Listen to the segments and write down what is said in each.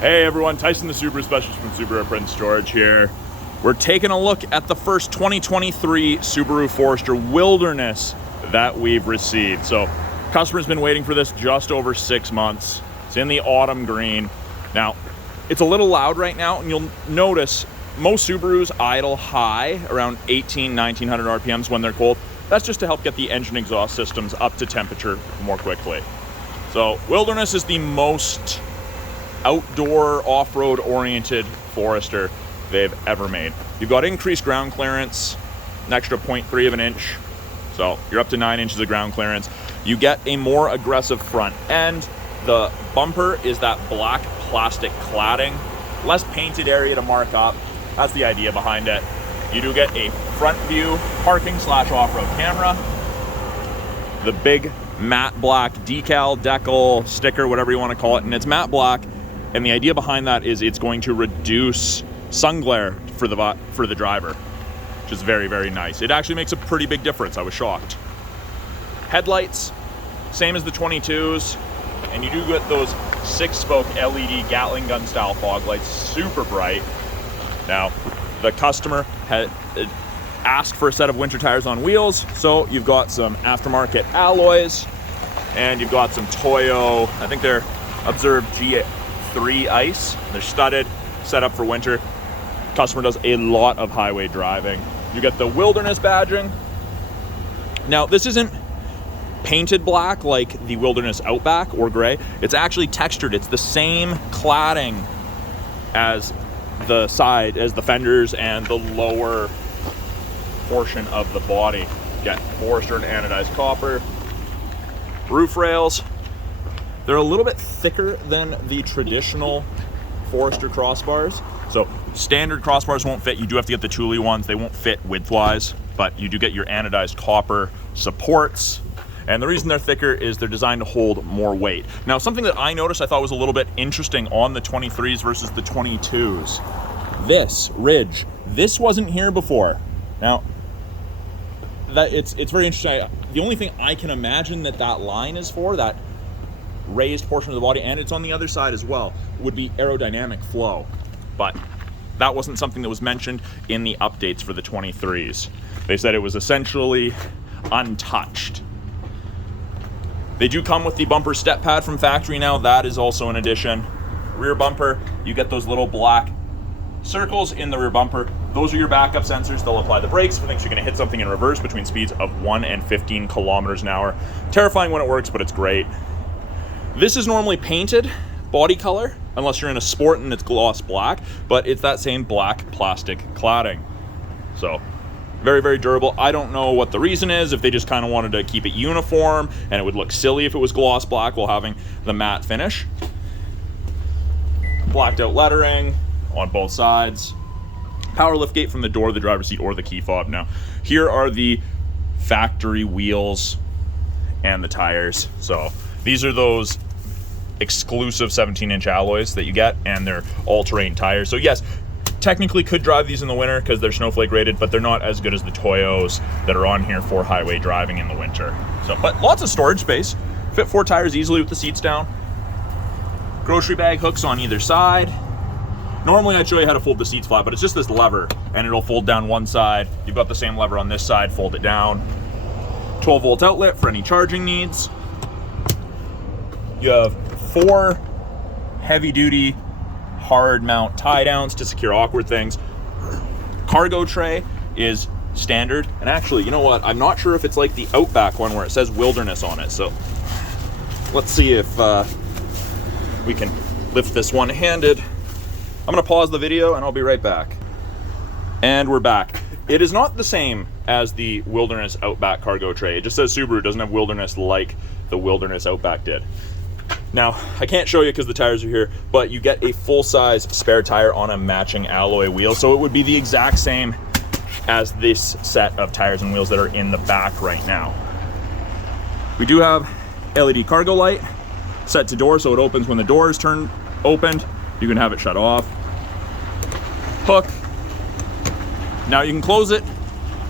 Hey everyone, Tyson the Subaru Specialist from Subaru Prince George here. We're taking a look at the first 2023 Subaru Forester Wilderness that we've received. So, customer's been waiting for this just over 6 months. It's in the autumn green. Now, it's a little loud right now, and you'll notice most Subarus idle high around 1900 RPMs when they're cold. That's just to help get the engine exhaust systems up to temperature more quickly. So, Wilderness is the most outdoor off-road oriented Forester they've ever made. You've got increased ground clearance, an extra 0.3 of an inch, so you're up to 9 inches of ground clearance. You get a more aggressive front end. The bumper is that black plastic cladding, less painted area to mark up. That's the idea behind it. You do get a front view parking / off-road camera. The big matte black decal, decal, sticker, whatever you want to call it, and it's matte black. And the idea behind that is it's going to reduce sun glare for the driver, which is very, very nice. It actually makes a pretty big difference. I was shocked. Headlights, same as the 22s, and you do get those 6-spoke LED Gatling gun style fog lights, super bright. Now, the customer had asked for a set of winter tires on wheels, so you've got some aftermarket alloys, and you've got some Toyo, I think they're Observe G3 Ice. They're studded, set up for winter. Customer does a lot of highway driving. You get the Wilderness badging. Now, this isn't painted black like the Wilderness Outback or gray. It's actually textured. It's the same cladding as the side, as the fenders and the lower portion of the body. You get Forester and anodized copper. Roof rails. They're a little bit thicker than the traditional Forester crossbars. So standard crossbars won't fit. You do have to get the Thule ones. They won't fit width-wise, but you do get your anodized copper supports. And the reason they're thicker is they're designed to hold more weight. Now, something that I noticed I thought was a little bit interesting on the 23s versus the 22s. This ridge, this wasn't here before. Now, it's very interesting. The only thing I can imagine that line is for, that raised portion of the body, and it's on the other side as well, would be aerodynamic flow. But that wasn't something that was mentioned in the updates for the 23s. They said it was essentially untouched. They do come with the bumper step pad from factory now. That is also an addition. Rear bumper, you get those little black circles in the rear bumper. Those are your backup sensors. They'll apply the brakes if it thinks you're going to hit something in reverse between speeds of 1 and 15 kilometers an hour. Terrifying when it works, but it's great. This is normally painted body color, unless you're in a sport and it's gloss black, but it's that same black plastic cladding. So, very, very durable. I don't know what the reason is, if they just kind of wanted to keep it uniform, and it would look silly if it was gloss black while having the matte finish. Blacked out lettering on both sides. Power liftgate from the door of the driver's seat or the key fob. Now, here are the factory wheels and the tires. So, these are those exclusive 17-inch alloys that you get, and they're all-terrain tires. So yes, technically could drive these in the winter because they're snowflake rated, but they're not as good as the Toyos that are on here for highway driving in the winter. So, but lots of storage space. Fit 4 tires easily with the seats down. Grocery bag hooks on either side. Normally I'd show you how to fold the seats flat, but it's just this lever, and it'll fold down one side. You've got the same lever on this side, fold it down. 12-volt outlet for any charging needs. You have 4 heavy-duty hard mount tie downs to secure awkward things. Cargo tray is standard, and actually, you know what, I'm not sure if it's like the Outback one where it says Wilderness on it, so let's see if we can lift this one-handed. I'm gonna pause the video and I'll be right back. And we're back. It is not the same as the Wilderness Outback cargo tray. It just says Subaru. It doesn't have Wilderness like the Wilderness Outback did. Now, I can't show you because the tires are here, but you get a full-size spare tire on a matching alloy wheel, so it would be the exact same as this set of tires and wheels that are in the back right now. We do have LED cargo light set to door, so it opens when the door is opened. You can have it shut off. Hook. Now you can close it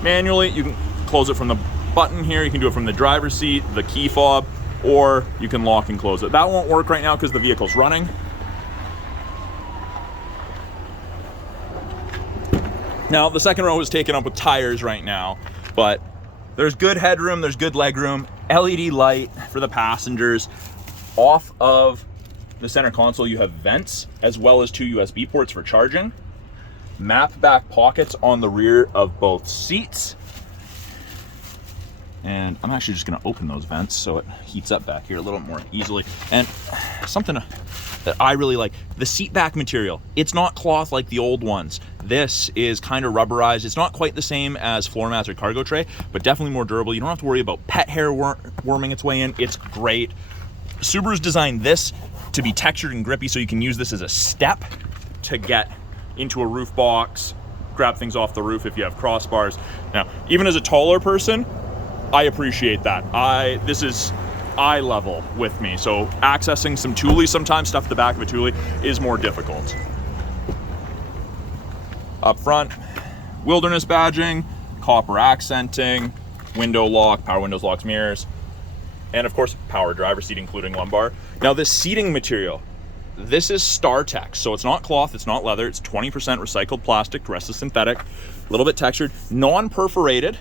manually. You can close it from the button here. You can do it from the driver's seat, the key fob, or you can lock and close it. That won't work right now because the vehicle's running. Now, the second row is taken up with tires right now, but there's good headroom, there's good legroom, LED light for the passengers. Off of the center console, you have vents, as well as 2 USB ports for charging. Map back pockets on the rear of both seats. And I'm actually just gonna open those vents so it heats up back here a little more easily. And something that I really like, the seat back material. It's not cloth like the old ones. This is kind of rubberized. It's not quite the same as floor mats or cargo tray, but definitely more durable. You don't have to worry about pet hair worming its way in. It's great. Subaru's designed this to be textured and grippy, so you can use this as a step to get into a roof box, grab things off the roof if you have crossbars. Now, even as a taller person, I appreciate that. This is eye level with me, so accessing some Thule, sometimes stuff at the back of a Thule is more difficult. Up front, wilderness badging, copper accenting, window lock, power windows, locks, mirrors, and of course, power driver seat, including lumbar. Now, this seating material, this is StarTex, so it's not cloth, it's not leather, it's 20% recycled plastic, the rest is synthetic, a little bit textured, non-perforated.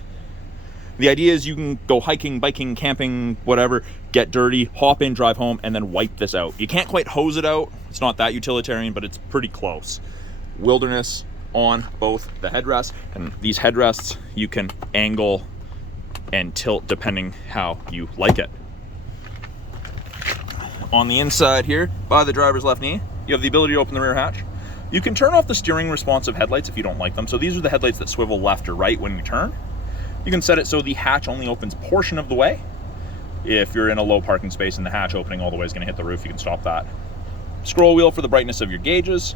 The idea is you can go hiking, biking, camping, whatever, get dirty, hop in, drive home, and then wipe this out. You can't quite hose it out. It's not that utilitarian, but it's pretty close. Wilderness on both the headrests, and these headrests you can angle and tilt depending how you like it. On the inside here, by the driver's left knee, you have the ability to open the rear hatch. You can turn off the steering responsive headlights if you don't like them. So these are the headlights that swivel left or right when we turn. You can set it so the hatch only opens portion of the way. If you're in a low parking space and the hatch opening all the way is going to hit the roof, you can stop that. Scroll wheel for the brightness of your gauges.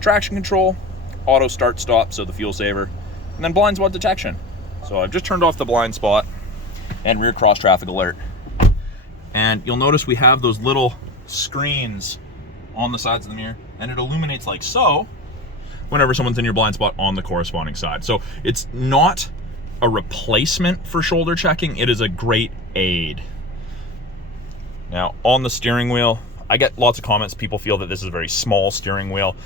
Traction control, auto start stop, so the fuel saver, and then blind spot detection. So I've just turned off the blind spot and rear cross traffic alert. And you'll notice we have those little screens on the sides of the mirror, and it illuminates like so whenever someone's in your blind spot on the corresponding side. So it's not a replacement for shoulder checking, it is a great aid. Now, on the steering wheel, I get lots of comments. People feel that this is a very small steering wheel.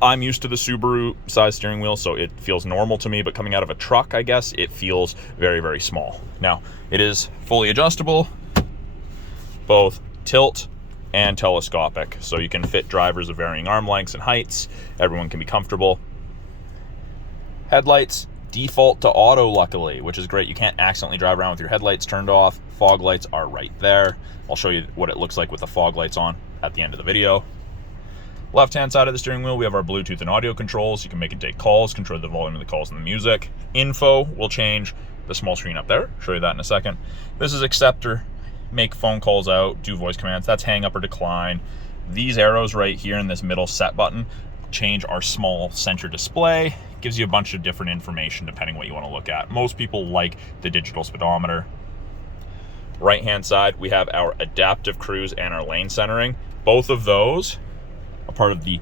I'm used to the Subaru size steering wheel, so it feels normal to me, but coming out of a truck, I guess, it feels very, very small. Now, it is fully adjustable, both tilt and telescopic, so you can fit drivers of varying arm lengths and heights. Everyone can be comfortable. Headlights default to auto, luckily, which is great. You can't accidentally drive around with your headlights turned off. Fog lights are right there. I'll show you what it looks like with the fog lights on at the end of the video. Left-hand side of the steering wheel, we have our Bluetooth and audio controls. You can make and take calls, control the volume of the calls and the music. Info will change the small screen up there. Show you that in a second. This is acceptor, make phone calls out, do voice commands. That's hang up or decline. These arrows right here in this middle set button change our small center display. Gives you a bunch of different information depending what you want to look at. Most people like the digital speedometer. Right hand side, we have our adaptive cruise and our lane centering. Both of those are part of the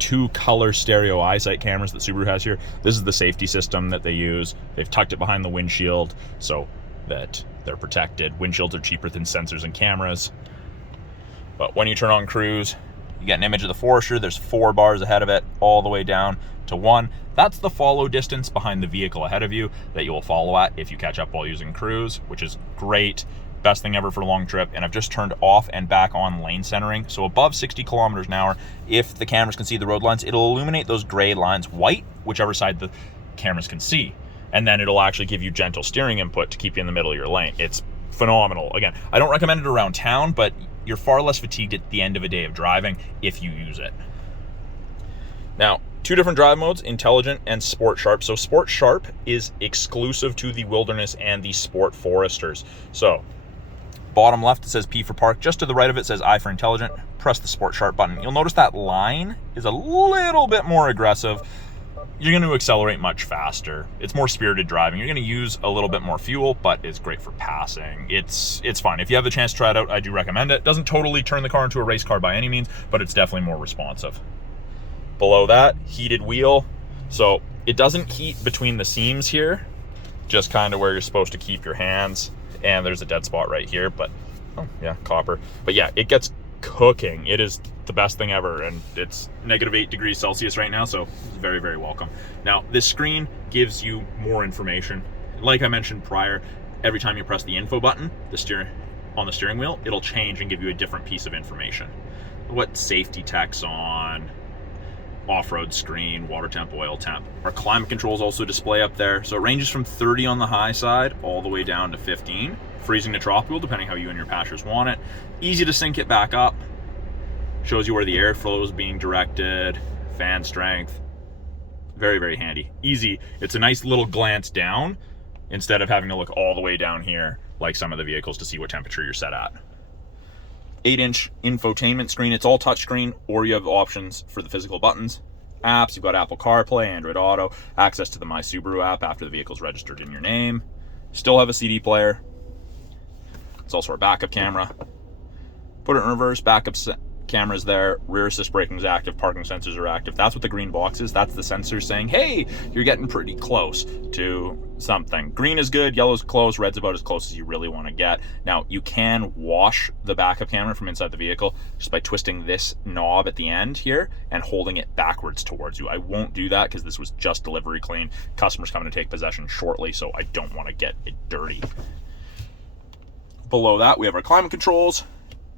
2-color stereo eyesight cameras that Subaru has here. This is the safety system that they use. They've tucked it behind the windshield so that they're protected. Windshields are cheaper than sensors and cameras. But when you turn on cruise, you get an image of the Forester. There's 4 bars ahead of it, all the way down to 1. That's the follow distance behind the vehicle ahead of you that you will follow at if you catch up while using cruise, which is great. Best thing ever for a long trip. And I've just turned off and back on lane centering. So above 60 kilometers an hour, if the cameras can see the road lines, it'll illuminate those gray lines white, whichever side the cameras can see. And then it'll actually give you gentle steering input to keep you in the middle of your lane. It's phenomenal. Again, I don't recommend it around town, but you're far less fatigued at the end of a day of driving if you use it. Now, 2 different drive modes, Intelligent and Sport Sharp. So Sport Sharp is exclusive to the Wilderness and the Sport Foresters. So bottom left, it says P for Park. Just to the right of it says I for Intelligent. Press the Sport Sharp button. You'll notice that line is a little bit more aggressive. You're going to accelerate much faster. It's more spirited driving. You're going to use a little bit more fuel, but it's great for passing. It's fine. If you have the chance to try it out, I do recommend it. Doesn't totally turn the car into a race car by any means, but it's definitely more responsive. Below that, heated wheel. So it doesn't heat between the seams here, just kind of where you're supposed to keep your hands. And there's a dead spot right here, but oh yeah, copper. But yeah, it gets cooking. It is the best thing ever, and it's -8 degrees Celsius right now, so it's very, very welcome. Now, this screen gives you more information. Like I mentioned prior, every time you press the info button, on the steering wheel, it'll change and give you a different piece of information. What safety tech's on, off-road screen, water temp, oil temp. Our climate controls also display up there. So it ranges from 30 on the high side all the way down to 15, freezing to tropical, depending how you and your passengers want it. Easy to sync it back up. Shows you where the airflow is being directed, fan strength. Very, very handy. Easy. It's a nice little glance down instead of having to look all the way down here like some of the vehicles to see what temperature you're set at. 8-inch infotainment screen. It's all touchscreen, or you have options for the physical buttons. Apps, you've got Apple CarPlay, Android Auto, access to the My Subaru app after the vehicle's registered in your name. Still have a CD player. It's also our backup camera. Put it in reverse, backup cameras there, rear assist braking is active, parking sensors are active. That's what the green box is. That's the sensor saying, hey, you're getting pretty close to something. Green is good, yellow's close, red's about as close as you really want to get. Now, you can wash the backup camera from inside the vehicle just by twisting this knob at the end here and holding it backwards towards you. I won't do that because this was just delivery clean. Customer's coming to take possession shortly, so I don't want to get it dirty. Below that, we have our climate controls,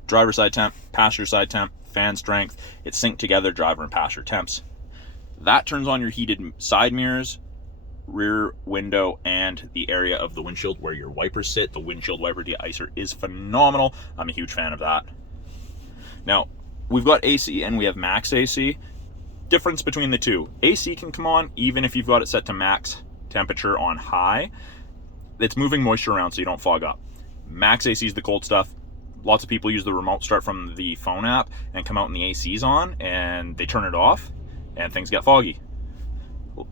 driver side temp, passenger side temp, fan strength. It's synced together, driver and passenger temps. That turns on your heated side mirrors, rear window, and the area of the windshield where your wipers sit. The windshield wiper de-icer is phenomenal. I'm a huge fan of that. Now, we've got AC and we have max AC. Difference between the two. AC can come on even if you've got it set to max temperature on high. It's moving moisture around so you don't fog up. Max AC is the cold stuff. Lots of people use the remote start from the phone app and come out and the AC's on and they turn it off and things get foggy.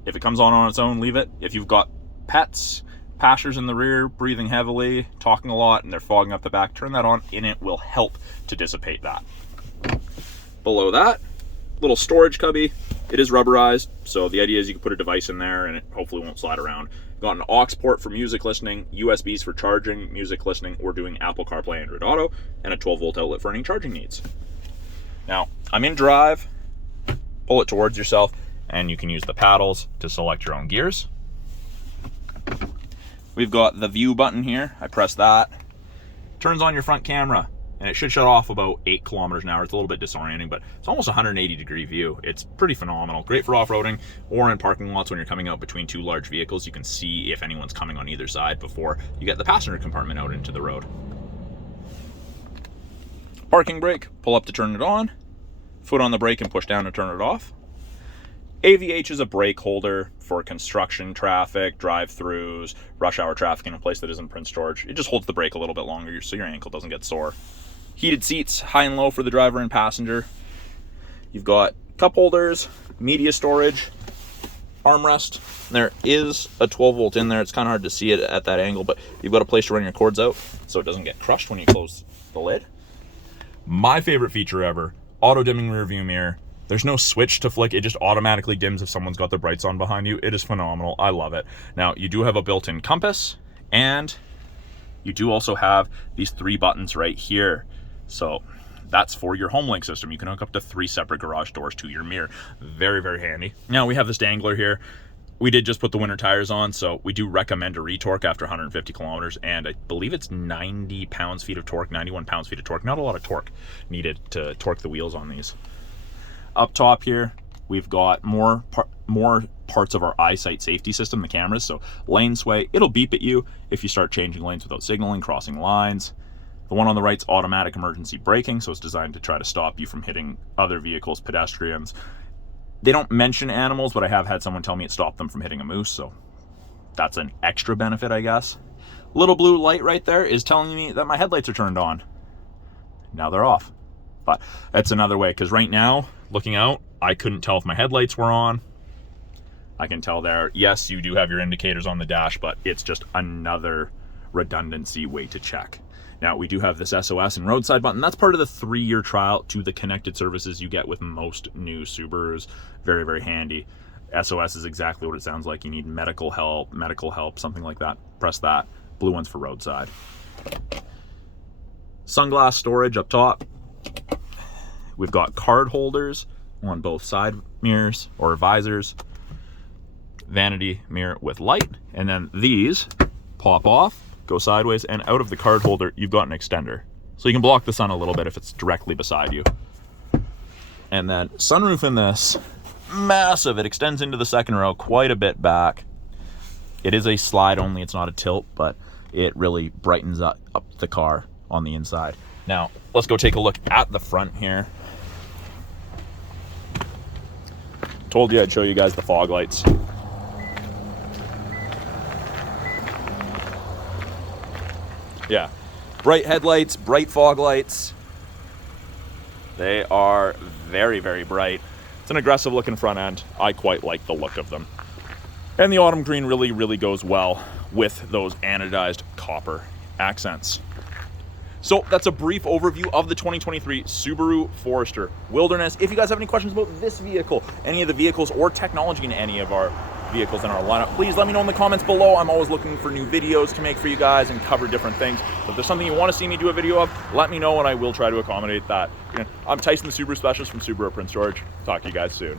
If it comes on its own, leave it. If you've got pets, passengers in the rear, breathing heavily, talking a lot, and they're fogging up the back, turn that on and it will help to dissipate that. Below that, little storage cubby. It is rubberized, so the idea is you can put a device in there and it hopefully won't slide around. Got an aux port for music listening, USBs for charging, music listening, or doing Apple CarPlay, Android Auto, and a 12-volt outlet for any charging needs. Now, I'm in drive. Pull it towards yourself, and you can use the paddles to select your own gears. We've got the view button here. I press that. Turns on your front camera, and it should shut off about 8 kilometers an hour. It's a little bit disorienting, but it's almost 180-degree view. It's pretty phenomenal. Great for off-roading or in parking lots when you're coming out between two large vehicles. You can see if anyone's coming on either side before you get the passenger compartment out into the road. Parking brake, pull up to turn it on. Foot on the brake and push down to turn it off. AVH is a brake holder for construction traffic, drive-throughs, rush hour traffic in a place that isn't Prince George. It just holds the brake a little bit longer so your ankle doesn't get sore. Heated seats, high and low for the driver and passenger. You've got cup holders, media storage, armrest. There is a 12-volt in there. It's kind of hard to see it at that angle, but you've got a place to run your cords out so it doesn't get crushed when you close the lid. My favorite feature ever, auto-dimming rear view mirror. There's no switch to flick. It just automatically dims if someone's got their brights on behind you. It is phenomenal. I love it. Now, you do have a built-in compass, and you do also have these 3 buttons right here. So that's for your home link system. You can hook up to 3 separate garage doors to your mirror. Very, very handy. Now, we have this dangler here. We did just put the winter tires on, so we do recommend a retorque after 150 kilometers, and I believe it's 90 pounds-feet of torque, 91 pounds-feet of torque. Not a lot of torque needed to torque the wheels on these. Up top here, we've got more parts of our eyesight safety system, the cameras. So lane sway, it'll beep at you if you start changing lanes without signaling, crossing lines. The one on the right's automatic emergency braking, so it's designed to try to stop you from hitting other vehicles, pedestrians. They don't mention animals, but I have had someone tell me it stopped them from hitting a moose, so that's an extra benefit, I guess. Little blue light right there is telling me that my headlights are turned on. Now they're off. But that's another way, because right now, looking out, I couldn't tell if my headlights were on. I can tell there, yes, you do have your indicators on the dash, but it's just another redundancy way to check. Now, we do have this SOS and roadside button. That's part of the 3-year trial to the connected services you get with most new Subarus. Very, very handy. SOS is exactly what it sounds like. You need medical help, something like that. Press that. Blue one's for roadside. Sunglass storage up top. We've got card holders on both side mirrors or visors, vanity mirror with light, and then these pop off, go sideways, and out of the card holder you've got an extender. So you can block the sun a little bit if it's directly beside you. And then sunroof in this, massive. It extends into the second row quite a bit back. It is a slide only, it's not a tilt, but it really brightens up the car on the inside. Now, let's go take a look at the front here. Told you I'd show you guys the fog lights. Yeah, bright headlights, bright fog lights. They are very, very bright. It's an aggressive looking front end. I quite like the look of them. And the autumn green really, really goes well with those anodized copper accents. So that's a brief overview of the 2023 Subaru Forester Wilderness. If you guys have any questions about this vehicle, any of the vehicles, or technology in any of our vehicles in our lineup, please let me know in the comments below. I'm always looking for new videos to make for you guys and cover different things. So if there's something you want to see me do a video of, let me know and I will try to accommodate that. I'm Tyson, the Subaru specialist from Subaru Prince George. Talk to you guys soon.